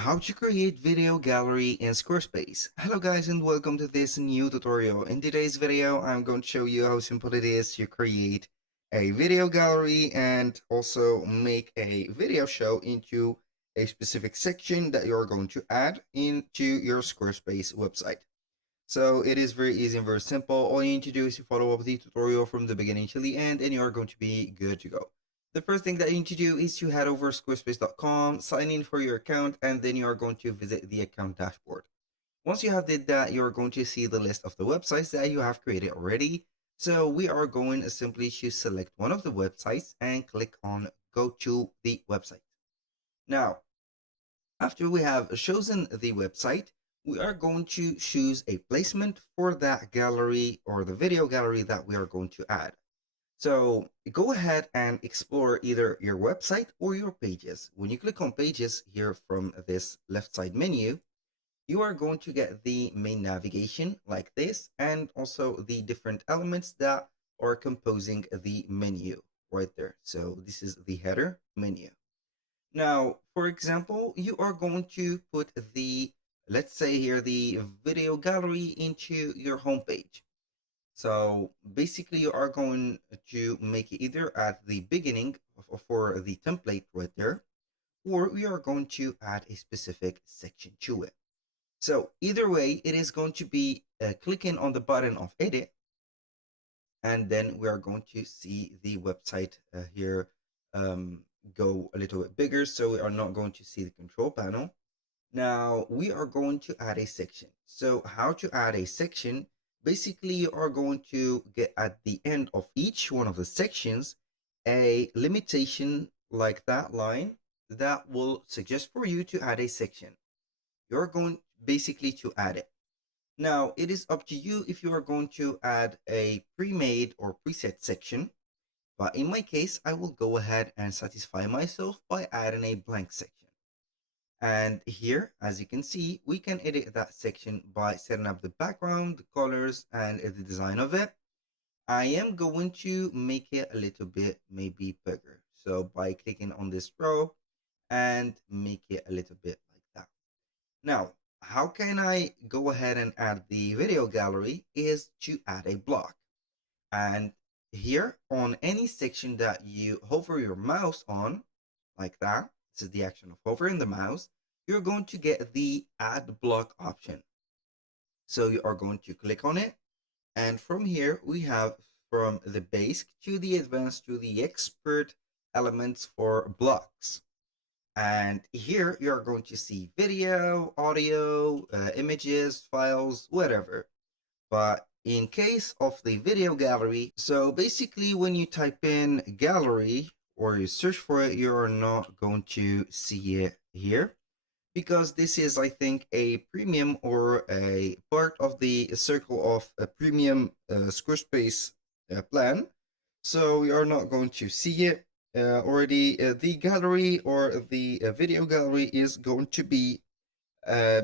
How to create video gallery in Squarespace. Hello guys and welcome to this new tutorial. In today's video I'm going to show you how simple it is to create a video gallery and also make a video show into a specific section that you're going to add into your Squarespace website. So it is very easy and very simple. All you need to do is to follow up the tutorial from the beginning to the end and you're going to be good to go. The first thing that you need to do is to head over to squarespace.com, sign in for your account, and then you are going to visit the account dashboard. Once you have did that, you're going to see the list of the websites that you have created already. So we are going to simply to select one of the websites and click on go to the website. Now, after we have chosen the website, we are going to choose a placement for that gallery or the video gallery that we are going to add. So go ahead and explore either your website or your pages. When you click on pages here from this left side menu, you are going to get the main navigation like this and also the different elements that are composing the menu right there. So this is the header menu. Now, for example, you are going to put the, let's say here, the video gallery into your homepage. So basically you are going to make it either at the beginning for the template right there, or we are going to add a specific section to it. So either way, it is going to be clicking on the button of edit, and then we are going to see the website here go a little bit bigger. So we are not going to see the control panel. Now we are going to add a section. So how to add a section? Basically, you are going to get at the end of each one of the sections a limitation like that line that will suggest for you to add a section. You're going basically to add it. Now, it is up to you if you are going to add a pre-made or preset section, but in my case, I will go ahead and satisfy myself by adding a blank section. And here, as you can see, we can edit that section by setting up the background, the colors, and the design of it. I am going to make it a little bit maybe bigger. So by clicking on this row and make it a little bit like that. Now, how can I go ahead and add the video gallery is to add a block. And here on any section that you hover your mouse on, like that, this is the action of hovering the mouse, you're going to get the add block option. So you are going to click on it. And from here, we have from the basic to the advanced to the expert elements for blocks. And here you're going to see video, audio, images, files, whatever. But in case of the video gallery, so basically when you type in gallery or you search for it, you're not going to see it here because this is, I think, a premium or a part of the circle of a premium Squarespace plan. So we are not going to see it already. The gallery or the video gallery is going to be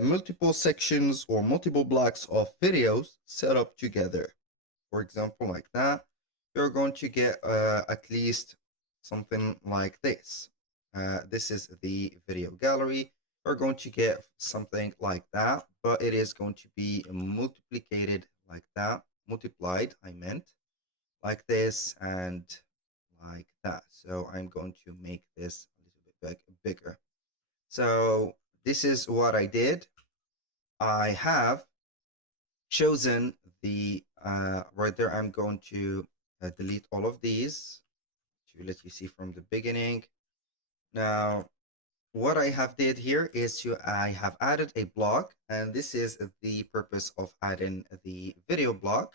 multiple sections or multiple blocks of videos set up together. For example, like that, you're going to get at least something like this. This is the video gallery. We're going to get something like that, but it is going to be multiplicated like that, multiplied, I meant, like this and like that. So I'm going to make this a little bit bigger. So this is what I did. I have chosen the right there. I'm going to delete all of these to let you see from the beginning. Now, what I have did here is I have added a block, and this is the purpose of adding the video block.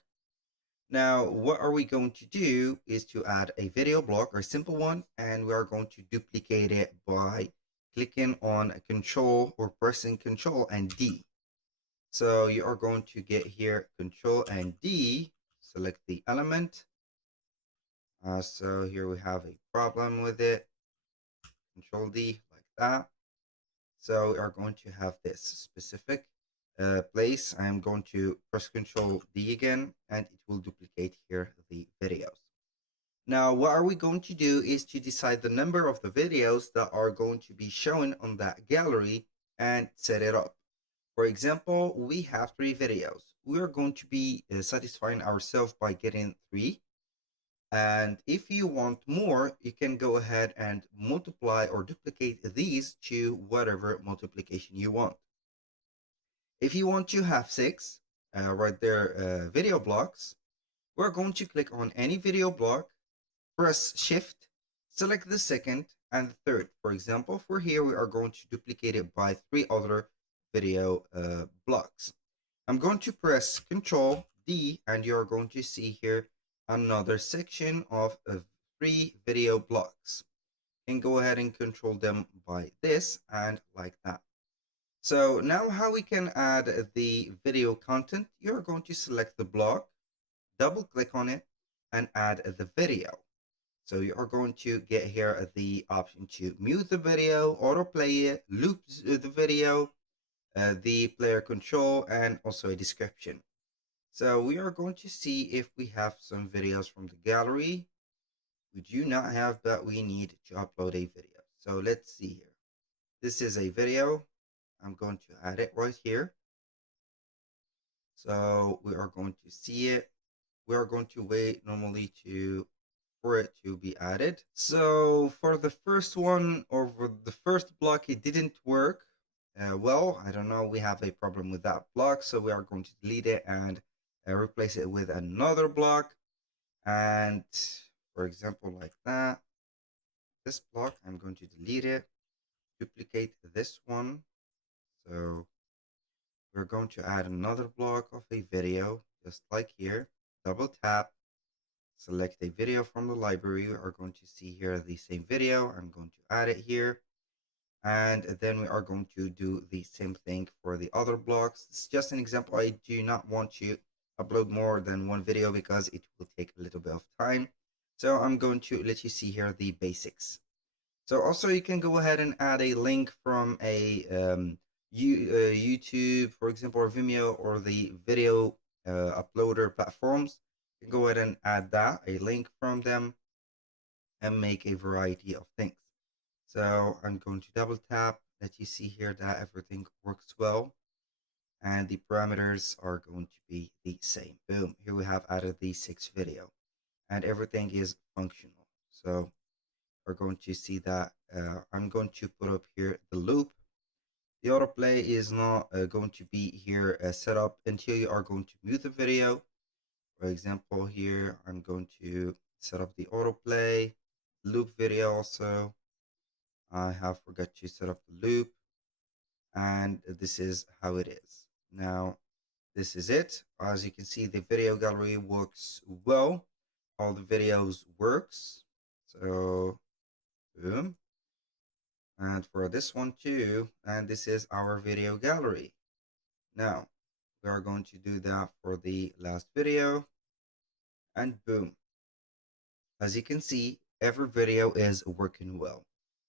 Now, what are we going to do is to add a video block or a simple one, and we are going to duplicate it by clicking on Control or pressing Control and D. So you are going to get here Control and D, select the element. So here we have a problem with it. Control D like that. So we are going to have this specific place. I'm going to press Control D again, and it will duplicate here the videos. Now, what are we going to do is to decide the number of the videos that are going to be shown on that gallery and set it up. For example, we have 3 videos. We are going to be satisfying ourselves by getting 3. And if you want more, you can go ahead and multiply or duplicate these to whatever multiplication you want. If you want to have 6, right there, video blocks, we're going to click on any video block, press Shift, select the second and the third. For example, for here, we are going to duplicate it by 3 other video blocks. I'm going to press Control D, and you're going to see here another section of 3 video blocks. And go ahead and control them by this and like that. So now how we can add the video content, you're going to select the block, double click on it, and add the video. So you are going to get here the option to mute the video, autoplay it, loop the video, the player control, and also a description. So we are going to see if we have some videos from the gallery. We do not have, but we need to upload a video. So let's see here. This is a video. I'm going to add it right here. So we are going to see it. We are going to wait normally for it to be added. So for the first one, or for the first block, it didn't work. Well, I don't know, we have a problem with that block, so we are going to delete it and replace it with another block. And for example, like that, this block, I'm going to delete it, duplicate this one. So we're going to add another block of a video, just like here, double tap, select a video from the library. We are going to see here the same video. I'm going to add it here. And then we are going to do the same thing for the other blocks. It's just an example. I do not want to upload more than 1 video because it will take a little bit of time. So I'm going to let you see here the basics. So also you can go ahead and add a link from a YouTube, for example, or Vimeo, or the video uploader platforms. You can go ahead and add that, a link from them, and make a variety of things. So I'm going to double tap, let you see here that everything works well, and the parameters are going to be the same. Boom, here we have added the 6th video, and everything is functional. So we're going to see that I'm going to put up here the loop. The autoplay is not going to be here set up until you are going to mute the video. For example, here I'm going to set up the autoplay loop video also. I have forgot to set up the loop, and this is how it is. Now, this is it. As you can see, the video gallery works well. All the videos works. So, boom. And for this one too, and this is our video gallery. Now, we are going to do that for the last video, and boom. As you can see, every video is working well.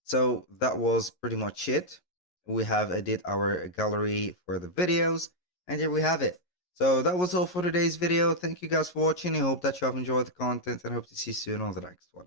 So that was pretty much it. We have edited our gallery for the videos, and here we have it. So that was all for today's video. Thank you guys for watching. I hope that you have enjoyed the content, and hope to see you soon on the next one.